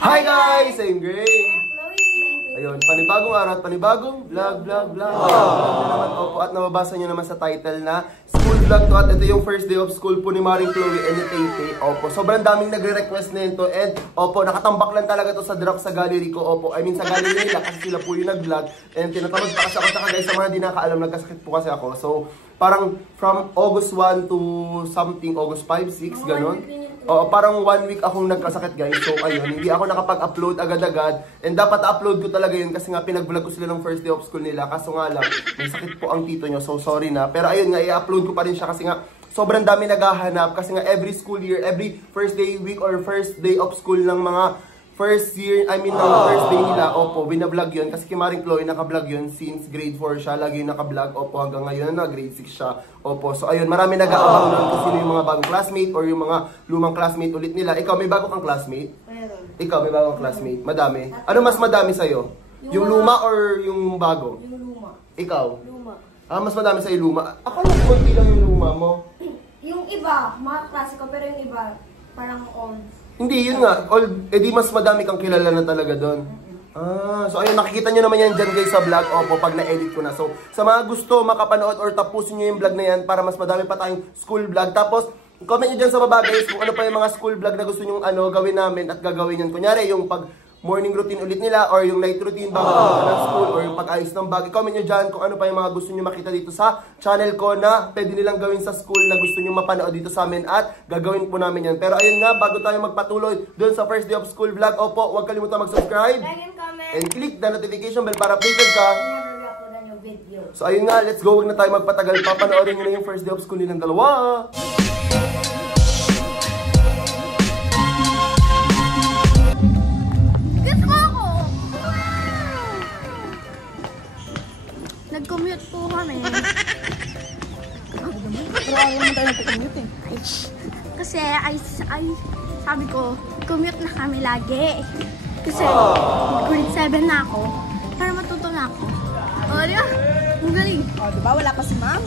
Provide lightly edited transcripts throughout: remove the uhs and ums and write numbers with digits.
Hi guys! I'm Gray! Ayun, panibagong araw at panibagong vlog. Opo, at nababasa nyo naman sa title na school vlog to, at ito yung first day of school po ni Maring Chloe and ni Tay. Opo, sobrang daming nagre-request na ito, and opo, nakatambak lang talaga to sa drop sa gallery ko. Opo, I mean sa gallery nila kasi sila po yung nag-vlog, and tinatamad pa kasi ako sa guys, sa mga di nakaalam, nagkasakit po kasi ako. So, parang from August 1 to something, August 5, 6, ganon. Oo, parang 1 week akong nagkasakit guys. So ayun, hindi ako nakapag-upload agad-agad. And dapat upload ko talaga yun kasi nga pinag-vlog ko sila ng first day of school nila. Kaso nga lang, may sakit po ang tito nyo. So sorry na. Pero ayun nga, i-upload ko pa rin siya kasi nga sobrang dami naghahanap. Kasi nga every school year, every first day week or first day of school ng mga first year, I mean, first day nila, opo, binablog yun. Kasi kay Maring Chloe, nakablog yun since grade 4 siya. Lagi yung nakablog, opo, hanggang ngayon na grade 6 siya. Opo, so ayun, marami nag-aabang nun kung sino yung mga bagong classmate or yung mga lumang classmate ulit nila. Ikaw, may bago kang classmate? Meron. Ikaw, may bagong classmate? Madami? Ano mas madami sa'yo? Yung luma or yung bago? Yung luma. Ikaw? Luma. Ah, mas madami sa'yo luma. Ako lang, konti lang yung luma mo. Yung iba, mga klasiko, pero yung iba, parang old. Hindi, yun nga. Di mas madami kang kilala na talaga doon. Ah, so ayun, nakikita nyo naman yan dyan guys sa vlog. Opo, pag na-edit ko na. So, sa mga gusto makapanood or tapusin nyo yung vlog na yan para mas madami pa tayong school vlog. Tapos, comment nyo dyan sa baba guys kung ano pa yung mga school vlog na gusto nyo gawin namin at gagawin yan. Kunyari, yung pag morning routine ulit nila or yung night routine bago pumunta ng school or yung pag-ayos ng bag. Comment nyo dyan kung ano pa yung mga gusto nyo makita dito sa channel ko na pwede nilang gawin sa school na gusto nyo mapanood dito sa amin at gagawin po namin yan. Pero ayun nga, bago tayo magpatuloy doon sa first day of school vlog, opo, huwag kalimutan mag-subscribe Like and comment. and click the notification bell para updated ka. Never upload a new video. So ayun nga, let's go. Huwag na tayo magpatagal. Papanoorin nyo na yung first day of school nilang dalawa. Nag-commute po kami. Ayaw naman tayo nag-commute eh. Kasi sabi ko, commute na kami lagi. Kasi grade 7 na ako. Para matuto na ako. O, di ba? Ang galing. O, diba? Wala pa si ma'am.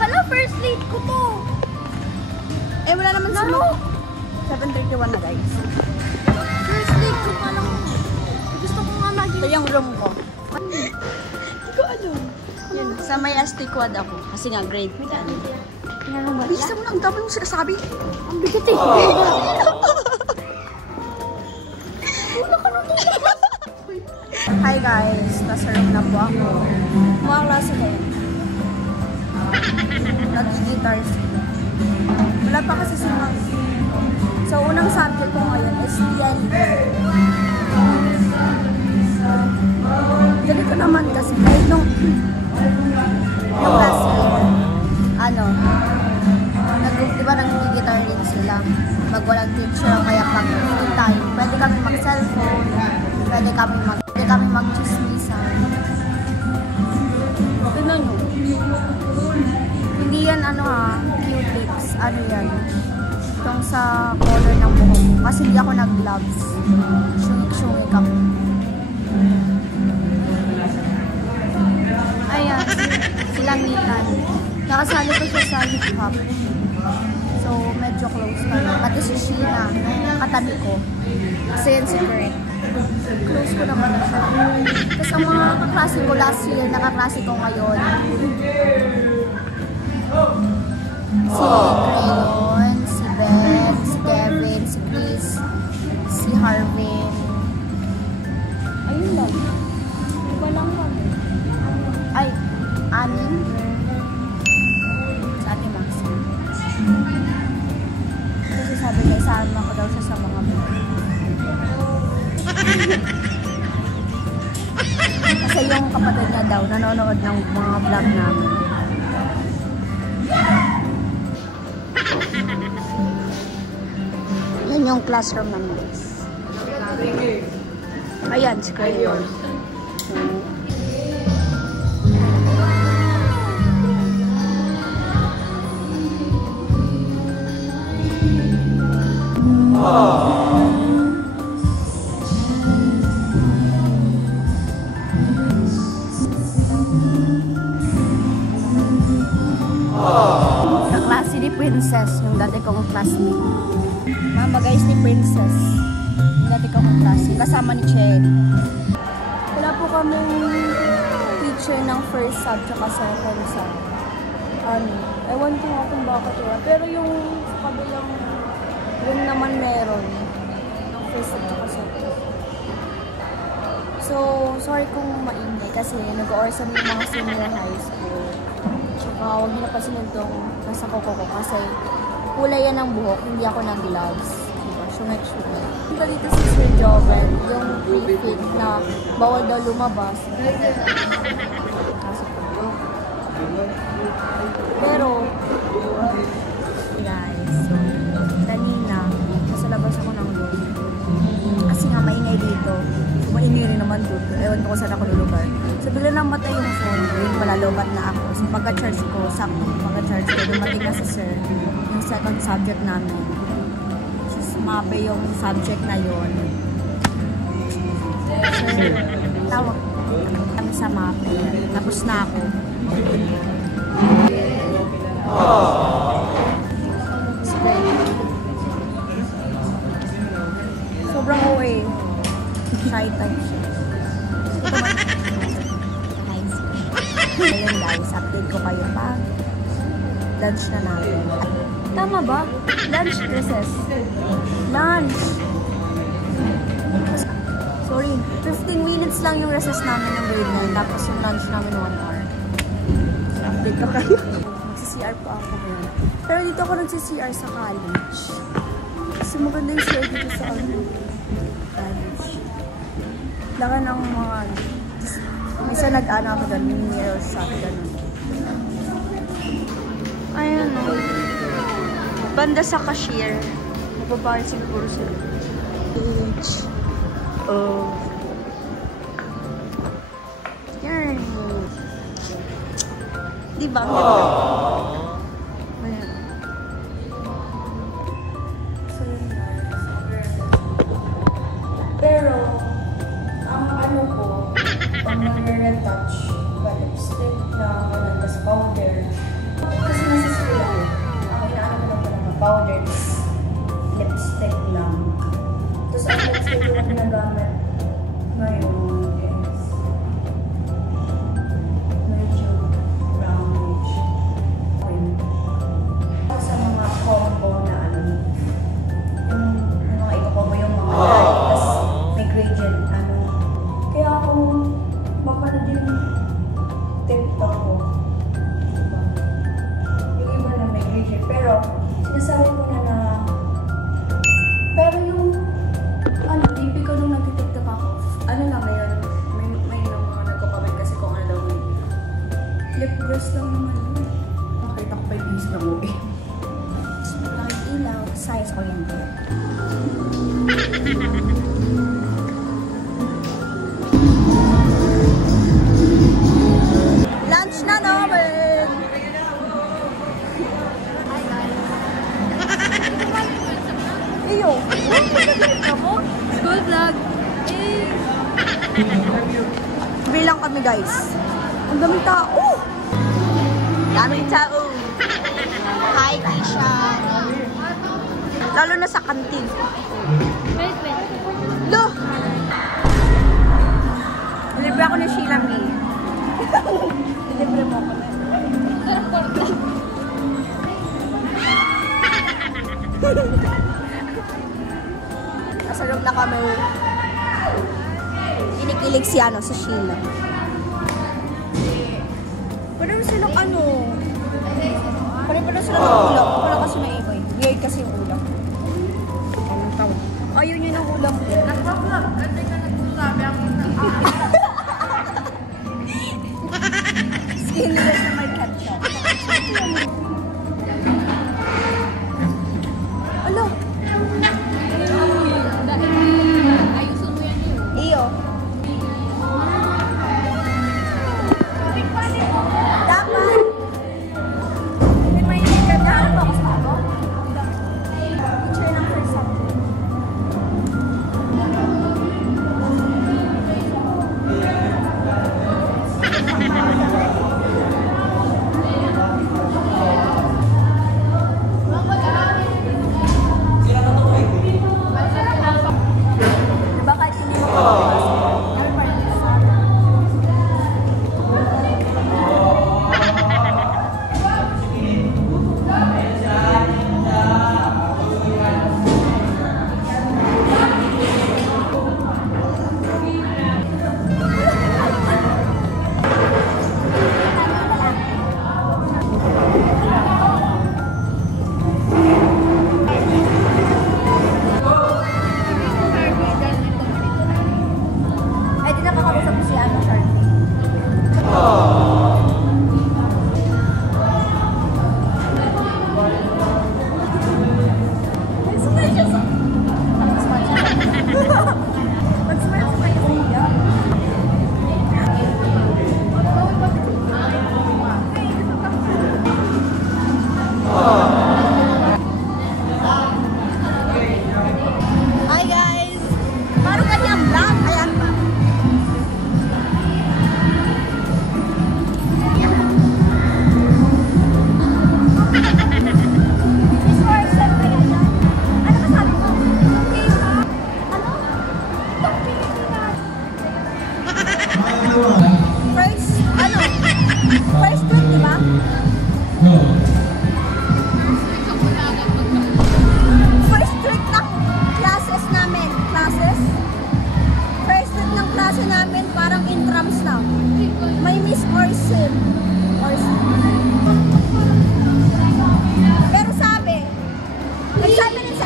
Hala, first late ko to. Eh, wala naman si ma'am. 7:31 na guys. First late ko pa lang. Gusto ko nga Ito maging... yung room ko. Hindi ko alam. Yun, sa may ST quad ako. Kasi nga grade 10. Bisa mo lang, ang dami mong sinasabi. Ang bigat eh. Hi guys, nasa room na po ako. Mga klase ko. Nag-guitar sila. Wala pa kasi si ma'am. So, unang subject ko ngayon is DND. Dali ko naman kasi kahit nung last year, diba nag-guitar rin sila. Pag walang teacher, kaya pag free time, pwede kami mag-cellphone, pwede kami mag-chismisan. Tignan nyo. Hindi yan Q-tips. Ano yan? Itong sa color ng buhok. Kasi hindi ako nag-gloves. Shungik-shungik ako. Ayan, silang Nitan. Nakasali ko siya sa hip hop. So, medyo close pa na. Pati si Sheena, katabi ko. Kasi yan secret. Close ko naman na siya. Tapos ang mga kaklase ko last year, nakaklase ko ngayon. Si Crayon, si Ben, si Kevin, si Chris, si Harvin. Ayun lang. Iba lang kami. Ay, anin. Sa ating Max. Kasi sabi niya, isama ko daw siya sa mga vlog. Kasi yung kapatid niya daw, nanonood ng mga vlog namin. Yan yung classroom namin guys. Ayan, si Crayon. Kaklase ni Princess, yung dati kong classmate. Mama guys ni Princess. Natin ka kong klase. Kasama ni Cherry. Wala po kaming teacher ng first sub tsaka second sub. Ewan ko nga kung bakit wala. Pero yung kabilang yun naman meron. Ng first sub tsaka second. So, sorry kung maingay kasi nag-oras kami yung mga senior high school. Tsaka huwag nyo napasunod tong nasa koko ko kasi kulay yan ng buhok, hindi ako ng gloves. Diba? Sumek-sumek. Punta dito si Sir Joven, yung prefect na bawal daw lumabas. Pero, guys, so, kanina, nasa labas ako ng room. Kasi nga, maingay dito. So, maingay rin naman dito. Ewan ko kung saan ako lulugar. So, bigla namatay yung phone ko. Yung palalobat na ako. So, pagka-charge ko, sakto pagka-charge ko, dumating na si Sir. Yung second subject namin. Which is MAPE yung subject na yun. Sir, tawag kami sa MAPE. Tapos na ako. Sobrang OA. Shy type siya. Ayun guys, update ko kayo pa. Lunch na namin. Tama ba? Lunch, recess. Lunch. Sorry, 15 minutes lang yung recess namin ng grade 9. Tapos yung lunch namin 1 hour. Update ko kayo. Magsi-CR pa ako ngayon. Pero dito ako nagsi-CR sa college. Kasi maganda yung CR dito sa college. Lakan ng mga... Minsan nag-ano ako doon, yung mirror shot, gano'n. Ayan o. Banda sa cashier. Mababahan siguro sila. Oh. Yan. Diba? Ayan. So yun guys. Pero, ang ano ko, pag nag-retouch, lipstick na tapos powder. Kasi nasa school ako. Ang inaano ko lang ng powder is lipstick lang. Tapos ang lipstick ko na ginagamit ngayon is medyo brownish. Sa mga combo na ano, yung mga iba-combo yung mga light, tapos may gradient ano. Kaya kung mapanood yung TikTok ko, yung iba na may gradient. Pero, sinasabi ko na pero yung, ano, lipi ko nung nag-TikTok ako, ano lang ngayon, may mga nagko-comment kasi kung ano daw yung lip gloss lang naman yun. Nakita ko pa yung piece na mo eh. Ilaw, size oriented. Lunch na namin! Iyo! School vlog! Bilang kami guys. Ang daming tao! Daming tao! Hi, Kisha! Lalo na sa kantin. Wait. Lo! Libre ako ni Sheila May. Libre mo ako na. Nasa loob na kami. Kinikilig si ano, si Sheila. Pero silang ano? Pare-pare sila ng ulam. Wala kasi na iba eh. Weird kasi yung ulam. Anong tawag? Ayaw nyo ng ulam ko. Nag-vlog. Kasi ka nagsasabi ako na skinless na may ketchup. Alo? Ayusin mo yan yun. Iyo. Dapat. May nagkakaroon ba ako sa ako? Teacher ng first subject.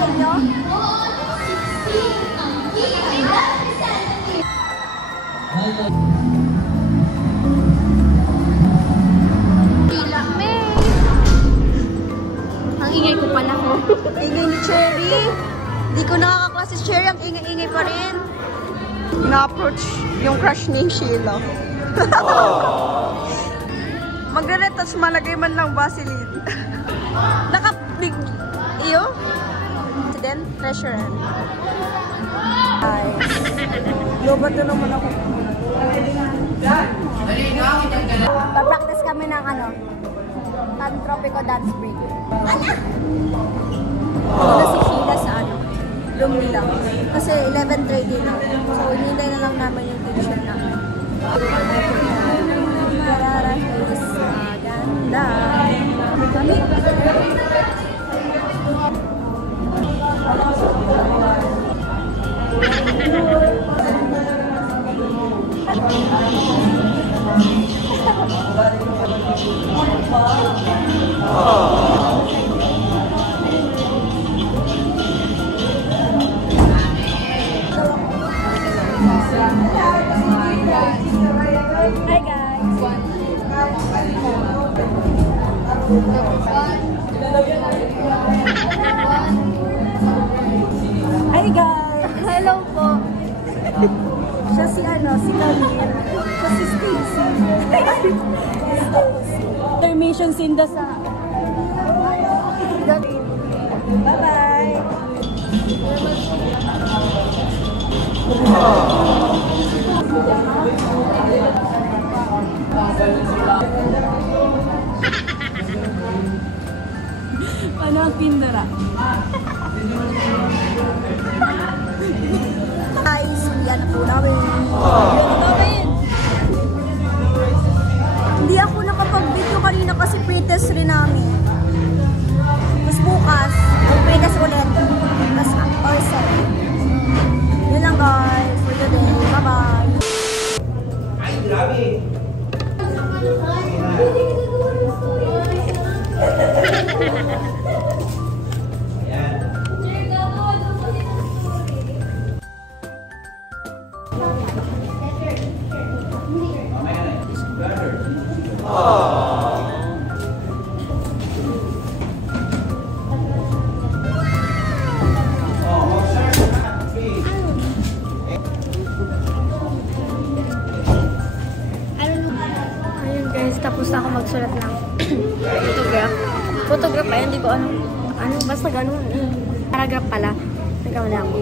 sa inyo? Ang ingay ko pala ko. Ingay ni Cherry. Di ko nakakaklase si Cherry. Ang ingay-ingay pa rin. Na-approach yung crush ni Sheila. Magre-retouch malagay man lang Vaseline. Naka-big iyo? Then, treasure. Guys. Lobat na naman ako. Pa-practice kami ng ano? Tan Tropico dance break. Ala! Ito si Sheila sa ano? Room nila. Kasi 11:30 na. So, hinihintay na lang namin yung teacher namin. Mararahis maganda. Kami. Hi guys! Hi guys! Hello po! Siya si ano, si Camille. Siya si Stacy. Termination sinda sa... Bye-bye! Paano ang pindara? Guys, yan po namin. Hindi ako nakapag-video kanina kasi pretest rin namin. Tapos bukas, ay pretest ulit. Tapos also. Yun lang guys, for today. Bye-bye. Ay, grabe. Ayun guys, tapos na ako magsulat ng photograph pa, hindi ko ano, basta ganun, paragraph pala, nagkamali ako.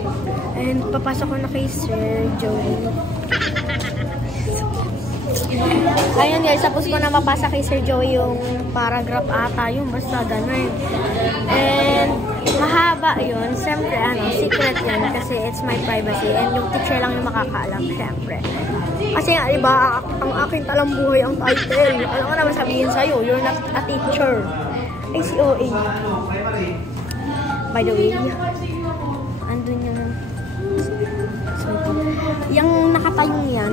And papasok ko na kay Sir Joey. Ayun guys, tapos ko na mapasa kay Sir Joey yung paragraph ata, yung basta ganun. And mahaba yun, siyempre secret yan kasi it's my privacy and yung teacher lang yung makakaalam, siyempre. Kasi nga, iba, ang aking talambuhay ang title. Alam ko naman sabihin sa'yo, you're not a teacher. ACOA. By the way, andun yung... yung nakatayong yan,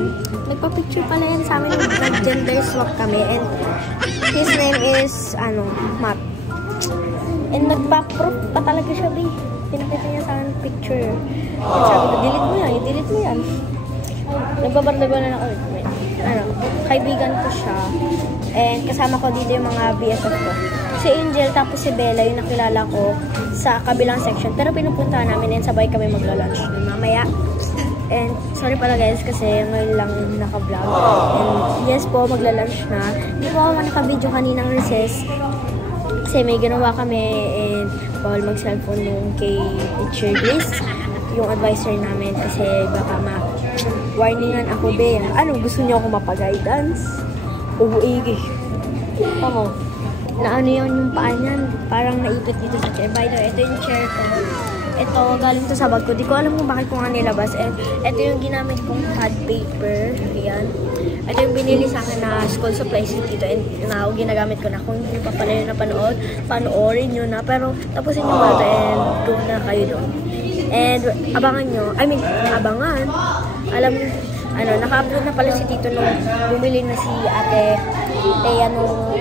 nagpa-picture pala yan sa amin yung nag-gender swap kami. And his name is, Matt. And nagpa-proof pa talaga siya, Bri. Pinakita niya sa akin picture. And sabi ko, delete mo yan, i-delete mo yan. Nagbabardaguan na ako. Kaibigan ko siya. And kasama ko dito yung mga BFF ko. Si Angel, tapos si Bella, yung nakilala ko sa kabilang section. Pero pinupuntahan namin and sabay kami magla-lunch mamaya. And sorry pala guys kasi ngayon lang naka-vlog. And yes po, magla-lunch na. Hindi po ako naka-video kaninang recess. Kasi may ginawa kami and bawal mag-cellphone nung kay Teacher Grace, yung advisor namin. Kasi baka warningan ako, be. Ano, gusto niyo ako mapag-guidance? Oo, tama. Na ano yun yung paa niyan? Parang naipit dito sa chair. By the way, ito yung chair ko. Ito, galing to sa bag ko. Di ko alam kung bakit ko nga nilabas. And ito yung ginamit kong pad paper. Ayan. Ito yung binili sa akin na school supplies dito. And ginagamit ko na. Kung hindi pa pala yun napanood, panoorin nyo na. Pero tapusin nyo ba and doon na kayo doon. And abangan nyo. Abangan. Alam nyo, naka-upload na pala si Tito nung bumili na si Ate Thea nung,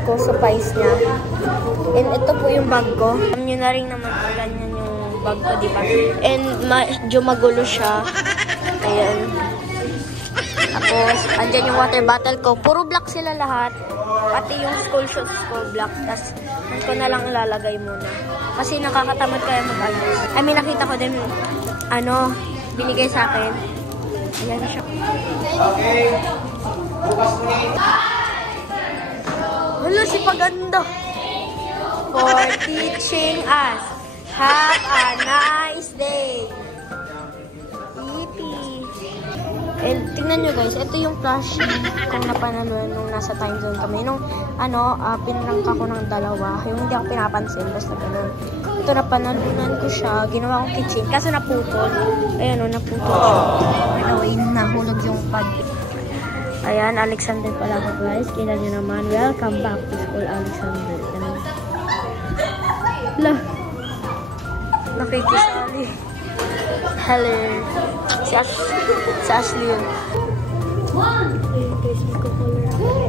school supplies niya. And ito po yung bag ko. Alam nyo na rin naman kung ganyan yung bag ko, diba? And medyo magulo siya. Ayan. Tapos, andyan yung water bottle ko. Puro black sila lahat. Pati yung school shoes ko, black. Tapos, ko na lang ilalagay muna. Kasi nakakatamad kaya mag-ayos. I mean, nakita ko din, binigay sa akin. Ayan siya. Okay. Bukas mo Wala, si Paganda. For teaching us. Have a nice day. And tingnan nyo guys, ito yung plushie kung napanalunan nung nasa time zone kami. Nung pinrangka ko ng dalawa, yung hindi ako pinapansin, basta ganun. Ito napanalunan ko siya, ginawa kong kitchen, kaso naputol. Ayan naputol siya. By the way, nahulog yung pad. Ayan, Alexander pala ko guys. Kailan nyo naman, welcome back to school, Alexander. Hala. Nakikisali. Hello. Si Ashley yun. Ayun guys, may kukulor ako.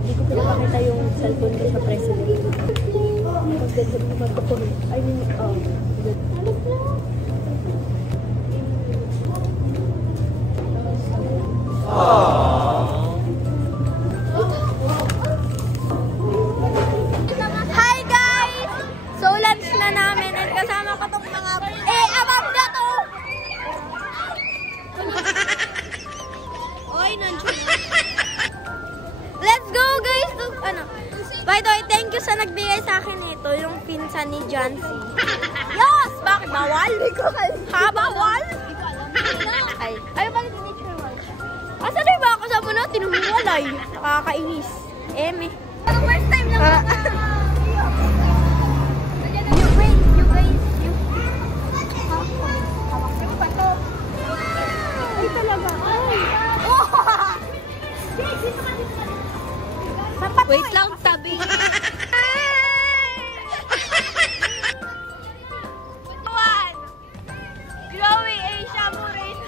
Hindi ko pinapakita yung cellphone ko sa president. Maganda mo magkukulor. I mean, Hi guys! So lunch na namin at kasama ko itong mga abang na to! Oy, let's go guys! By the way, thank you sa nagbigay sa akin ito, yung pinsan ni John C. Yes! Bakit? Bawal? Ha? Bawal? Ay, bakit hindi siya bawal? Asa na ba ako sa muna? Tinumuwalay. Nakakainis. Eme. First time lang ako. You guys. Yung pato. Ay, talaga. Wait lang, tabi. Chloe, Asia, Murin.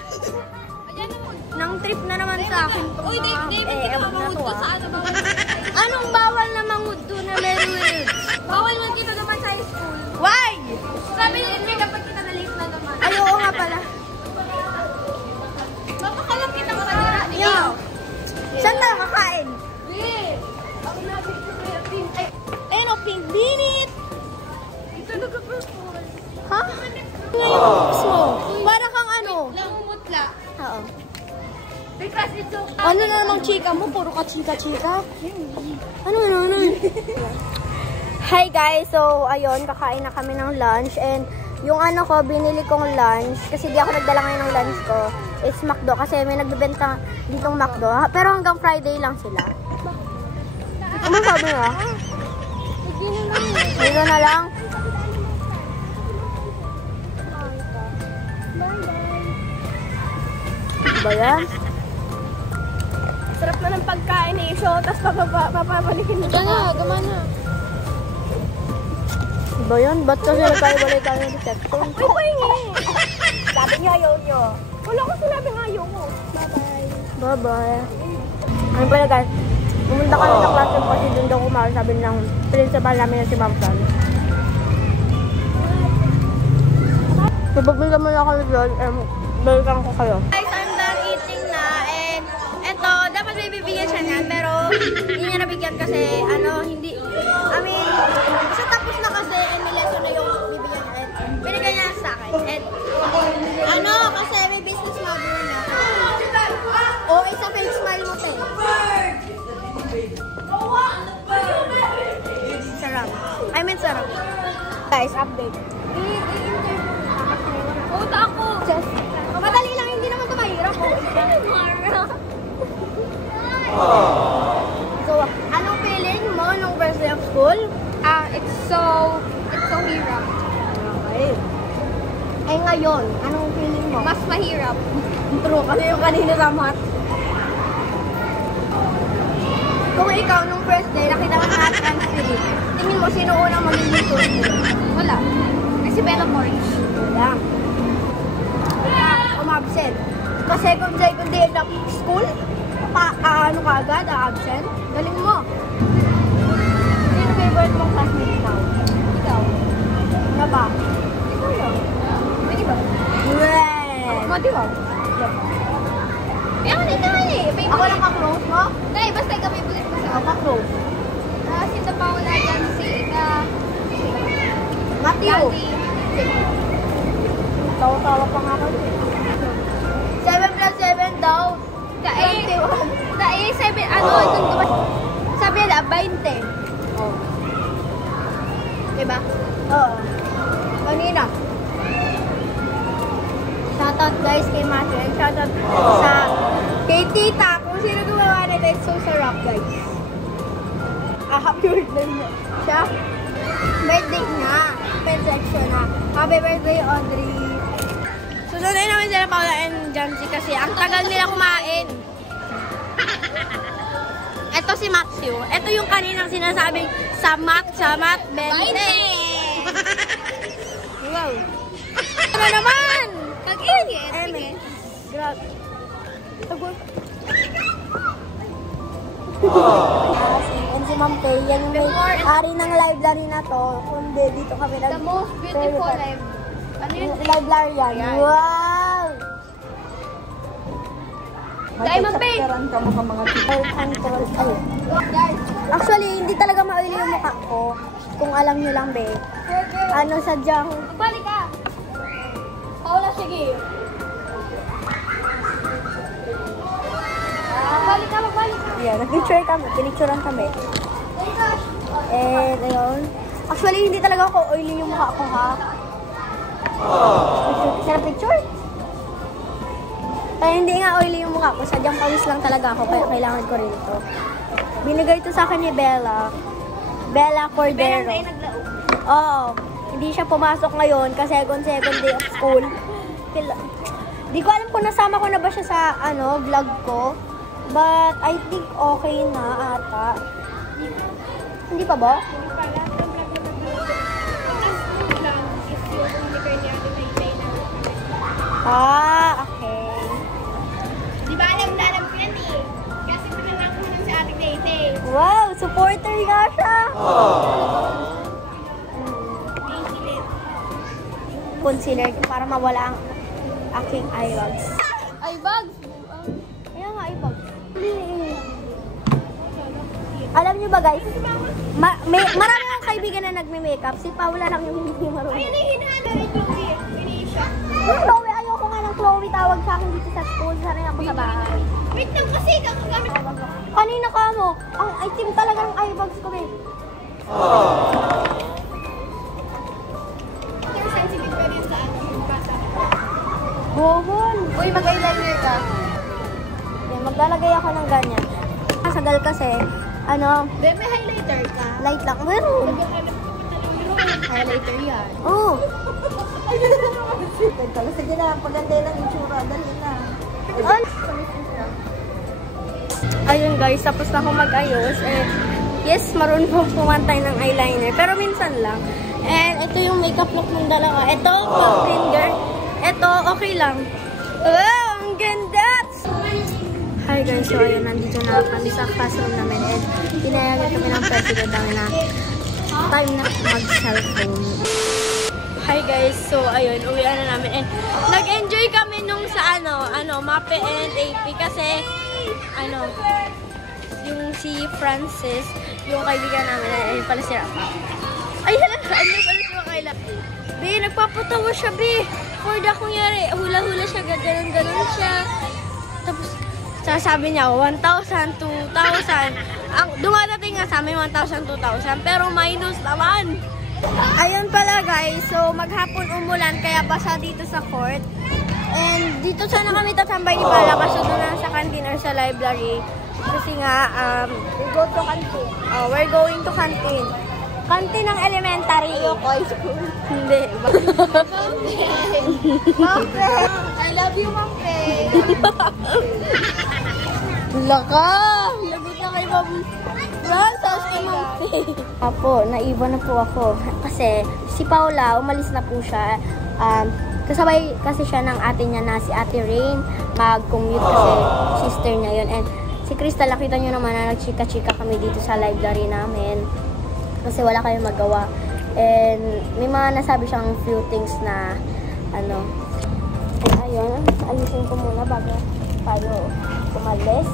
Nang trip na naman sa akin. Uy, ewan na to Anong bawal na mangudto na meron? Bawal man kita naman sa high school. Why? Sabi ni kapag kita na late na naman. Ay, oo nga pala. Mapakalam kita pa nila. Yo! Saan tayo kakain? Ayun o, pink binit! Ito nag-purple. Ha? Ngayon, para kang ano? Langumutla. Oo. Because it's so... Ano na namang chika mo? Puro ka chika-chika? Ano? Hi guys! So, ayun, kakain na kami ng lunch. And yung binili kong lunch, kasi di ako nagdala ngayon ng lunch ko, is McDo. Kasi may nagbebenta ditong McDo. Pero hanggang Friday lang sila. Ano sabi nga? Dito na lang. Ba yan? Sarap na ng pagkain eh. So, tapos papabalikin mo. Gana, gumana. Ba yan? Ba't kasi nagkaibalay tayo ng reception? Ay, pahingi! Sabi niya ayaw niyo. Wala ko sinabing ayaw mo. Bye-bye. Bye-bye. Ano pala guys? Pumunta kami sa classroom kasi doon daw kumari sabi ng principal namin na si Ma'am San. Napagbilga mo na kami doon, balikan ko kayo. Guys, I'm done eating na and eto, dapat may bibigyan siya niyan pero hindi niya nabigyan kasi basta tapos na kasi and may lesson na yung bibigyan niya and binigyan niya sa akin and kasi may business model na. Isa fake smile mo tayo. Sarap. Guys, update. Puta ako. Madali lang, hindi naman ito mahirap. So, anong feeling mo nung first day of school? It's so hirap. Okay. Eh ngayon, anong feeling mo? Mas mahirap. True, kasi yung kanina sa math. Kung ikaw nung first day, nakita mo math and physics, tingin mo, sino unang magiging school? Wala. Kasi Bella Porridge. Wala. Umabsent. Kasi kung day of school, ano ka agad, absent? Galing mo. favorite mong classmate now? Ikaw? Ano ba? Ikaw yun. Pwede ba? Pwede ba? Ako dito eh. Ako lang ka-close mo? Dahil basta ikaw may bulit ko sa Ako ka-close. Si Paula dyan, si Matthew. Tawa-tawa pa nga ako. 7 plus 7 daw. Dahil 7, ano, itong diba? Sabi nila, 20. Oh. Diba? Oo. Kanina. Shoutout guys kay Matthew and shoutout sa kay Tita kung sino gumawa nito. It's so sarap guys. Happy birthday mo. Siya? Birthday na. Perfection na. Happy birthday Audrey. Susunod namin sila Paula and Jamsi kasi ang tagal nila kumain. Ito si Matthew. Ito yung kaninang sinasabing sa mat, 20. Wow. Ano naman? Pag-ingit. Sige. Grabe. And si Ma'am Kay, yan yung ari ng library na to. Kundi dito kami The most beautiful life. Ano yun? librarian. Wow! Diamond Bay! Control. Actually, hindi talaga mauli yung mukha ko. Kung alam nyo lang, be. Ano, sadyang... Balik ka! Paula, sige. Balik ka, magbalik ka. Yeah, nag-picture kami. Pinicturean kami. And, ayun. Actually, hindi talaga ako oily yung mukha ko, ha? Sa picture? Kaya hindi nga oily yung mukha ko. Sadyang pawis lang talaga ako. Kaya kailangan ko rin ito. Binigay ito sa akin ni Bella. Bella Cordero. Oo. Hindi siya pumasok ngayon kasi second day of school. Di ko alam kung nasama ko na ba siya sa vlog ko. But I think okay na ata. Hindi pa ba? Okay. Di ba alam ko yan eh? Kasi pinanang ko nun sa ating Day. Wow, supporter nga siya. Concealer para mawala ang aking eye bags. Ay, bags! Ayan nga, eye bags. Alam niyo ba guys, marami ng kaibigan na nagme-makeup. Si Paula lang yung hindi marunong. Ayun ay hinahanap rin Chloe. Pinisha. Chloe, ayoko nga ng Chloe. Tawag sa akin dito sa school. Sanay ako sa bahay. Wait lang kasi, kakagamit. Kanina ka mo. Ang itim talaga ng eye bags ko, eh. Yung sensitive ka rin sa ating basa. Bobon. Uy, mag-eyeliner ka. Yan, maglalagay ako ng ganyan. Kasagal kasi, May highlighter ka. light lang. Meron. Highlighter yan. Oo. Sige na, paganda ng itsura. Dali na. Ayun guys, tapos na ako mag-ayos. And yes, marunong po pumantay ng eyeliner. Pero minsan lang. And ito yung makeup look ng dalawa. Ito, finger. Ito, okay lang. Wow, ang ganda! Hi guys, so ayun, nandito na kami sa classroom namin. And pinayagan kami ng president namin na time na mag-cellphone. Hi guys, so ayun, uwian na namin. And nag-enjoy kami nung sa MAPE and AP kasi yung si Francis, yung kaibigan namin, ayun pala si Rafa. Ay, ano pala si Makaila? Be, nagpapatawa siya, be. For the kunyari, hula-hula siya, ganon-ganon siya. Tapos, sasabi niya, 1,000, 2,000. Ang dumadating nga sa amin, 1,000, 2,000. Pero minus naman. Ayun pala guys, so maghapon umulan, kaya basa dito sa court. And dito sana kami tatambay ni Bala kasi doon na sa canteen or sa library. Kasi nga, We go to canteen. we're going to canteen. Canteen ng elementary. High school. Hindi. Mape! I love you, Mape. Laka! Lagot na kay Ma'am. Tapos kay Mape. Apo, naiwan na po ako. Kasi si Paula, umalis na po siya. Kasabay kasi siya ng ate niya na si Ate Rain. Mag-commute kasi sister niya yun. And si Crystal, nakita nyo naman na nagchika-chika kami dito sa library namin. Kasi wala kayong magawa. And may mga nasabi siyang few things na ano. And ayun, alisin ko muna bago tayo umalis.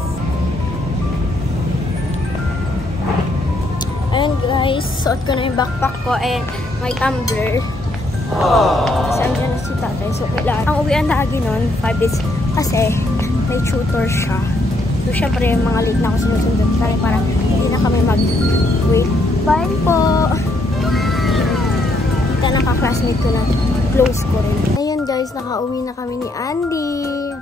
Ayun guys, suot ko na yung backpack ko and my tumbler. Kasi andyan na si tatay. So, ang uwian lagi nun, 5 days. Kasi, may tutor siya. So, syempre, mga late na ako sinusunod tayo para hindi na kami mag-wait. Bye po! Kita na ka-classmate ko na. Close ko rin. Ayun guys, nakauwi na kami ni Andy.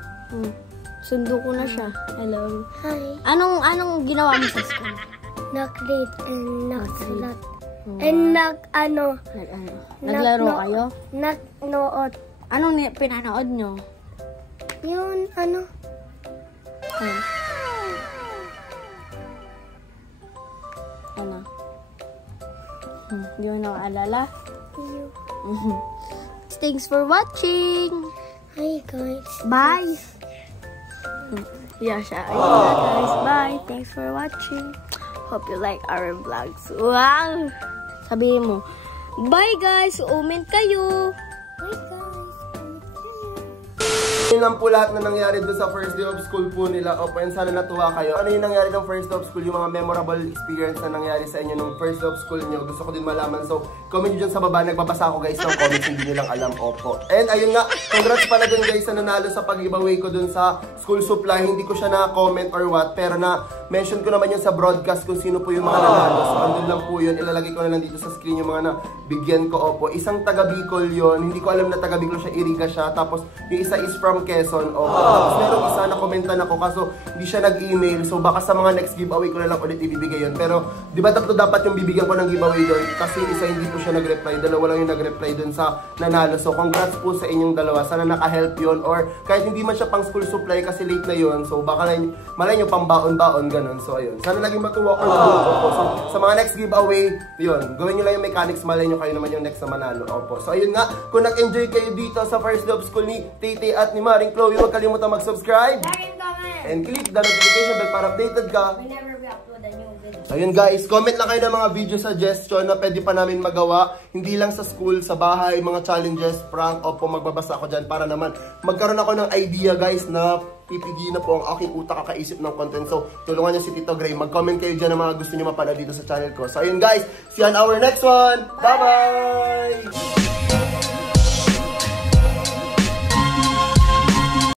Sundo ko na siya. Hello. Hi. Anong ginawa mo sa school? Nag-read and nag-sulat. And Naglaro kayo? Nag-nood. Anong pinanood nyo? Yun, Hindi mo nakaalala? Thanks for watching! Hi guys. Bye! Yeah, siya. Ayun na guys. Bye! Thanks for watching. Hope you like our vlogs. Wow! Sabihin mo, bye guys! Ument kayo! Hi guys. Yun lang po lahat na nangyari doon sa first day of school po nila. Opo, and sana natuwa kayo. Ano yung nangyari ng first day of school? Yung mga memorable experience na nangyari sa inyo nung first day of school nyo. Gusto ko din malaman. So, comment nyo dyan sa baba. Nagbabasa ako guys ng comments. Hindi nyo lang alam. Opo. And ayun nga, congrats pala dun guys na nanalo sa pag-giveaway ko dun sa school supply. Hindi ko siya na-comment or what. Pero na-mention ko naman yun sa broadcast kung sino po yung mga nanalo. So, andun lang po yun. Ilalagay ko na lang dito sa screen yung mga nabigyan ko. Opo. Isang taga Bicol yun. Hindi ko alam na taga Bicol siya. Iriga siya. Tapos, yung isa is from Quezon. Opo. Tapos merong isa na komentan ako kaso hindi siya nag-email. So baka sa mga next giveaway ko na lang ulit ibibigay yun. Pero di ba tatlo dapat yung bibigyan ko ng giveaway doon? Kasi isa hindi po siya nag-reply. Dalawa lang yung nag-reply doon sa nanalo. So congrats po sa inyong dalawa. Sana naka-help yun. Or kahit hindi man siya pang school supply kasi late na yun. So baka malay nyo pang baon-baon ganun. So ayun. Sana naging matuwa ko na po. So sa mga next giveaway, yun. Gawin nyo lang yung mechanics. Malay nyo kayo naman yung next na manalo. Opo. So ayun nga. Kung nag-enjoy kayo dito sa first day of school ni Tete at ni Maring Chloe, huwag kalimutan mag-subscribe and click the notification bell para updated ka Whenever we upload a new video. So yun guys, comment lang kayo ng mga video suggestion na pwede pa namin magawa. Hindi lang sa school, sa bahay, mga challenges, prank, o po magbabasa ako dyan para naman magkaroon ako ng idea guys na pipigil na po ang aking utak kakaisip ng content. So tulungan niyo si Tito Gray. Mag-comment kayo dyan ng mga gusto niyo mapanood dito sa channel ko. So ayun guys, see you on our next one. Bye-bye!